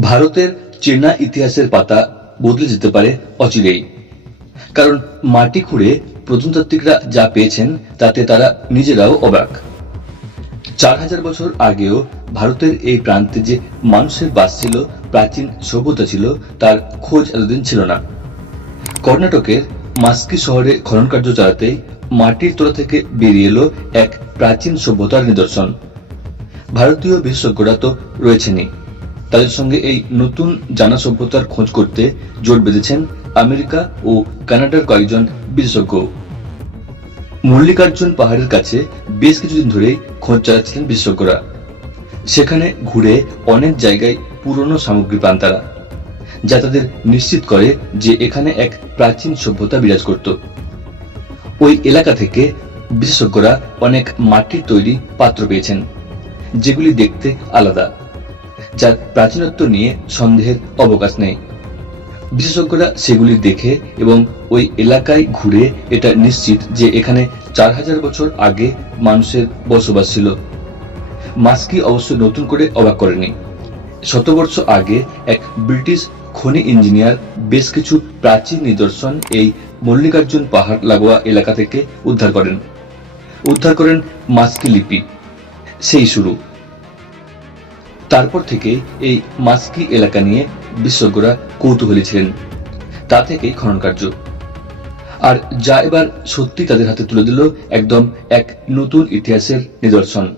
ভারতের চেনা ইতিহাসের পাতা বদলে যেতে পারে অচিরেই। কারণ মাটি খুঁড়ে প্রত্নতাত্ত্বিকরা যা পেয়েছেন, তাতে তারা নিজেরাও অবাক। চার হাজার বছর আগেও ভারতের এই প্রান্তে যে মানুষের বাস ছিল, প্রাচীন সভ্যতা ছিল, তার খোঁজ এতদিন ছিল না। কর্ণাটকের মাস্কি শহরে খনন কার্য চালাতেই মাটির তোলা থেকে বেরিয়ে এলো এক প্রাচীন সভ্যতার নিদর্শন। ভারতীয় বিশেষজ্ঞরা তো রয়েছেনই। তাদের সঙ্গে এই নতুন জানা সভ্যতার খোঁজ করতে জোট বেঁধেছেন আমেরিকা ও কানাডার কয়েকজন বিশেষজ্ঞ। মল্লিকার্জুন পাহাড়ের কাছে বেশ কিছুদিন ধরেই খোঁজ চালাচ্ছিলেন বিশেষজ্ঞরা। সেখানে ঘুরে অনেক জায়গায় পুরনো সামগ্রী পান তারা, যা তাদের নিশ্চিত করে যে এখানে এক প্রাচীন সভ্যতা বিরাজ করত। ওই এলাকা থেকে বিশেষজ্ঞরা অনেক মাটির তৈরি পাত্র পেয়েছেন, যেগুলি দেখতে আলাদা। যার প্রাচীনত্ব নিয়ে সন্দেহের অবকাশ নেই। বিশেষজ্ঞরা সেগুলি দেখে এবং ওই এলাকায় ঘুরে এটা নিশ্চিত যে এখানে চার হাজার বছর আগে মানুষের বসবাস ছিল। মাস্কি অবশ্য নতুন করে অবাক করেনি। শতবর্ষ আগে এক ব্রিটিশ খনি ইঞ্জিনিয়ার বেশ কিছু প্রাচীন নিদর্শন এই মল্লিকার্জুন পাহাড় লাগোয়া এলাকা থেকে উদ্ধার করেন। উদ্ধার করেন মাস্কি লিপি। সেই শুরু। তারপর থেকে এই মাস্কি এলাকা নিয়ে বিশেষজ্ঞরা কৌতূহলী ছিলেন। তা থেকেই খনন কার্য। আর যা এবার সত্যি তাদের হাতে তুলে দিল একদম এক নতুন ইতিহাসের নিদর্শন।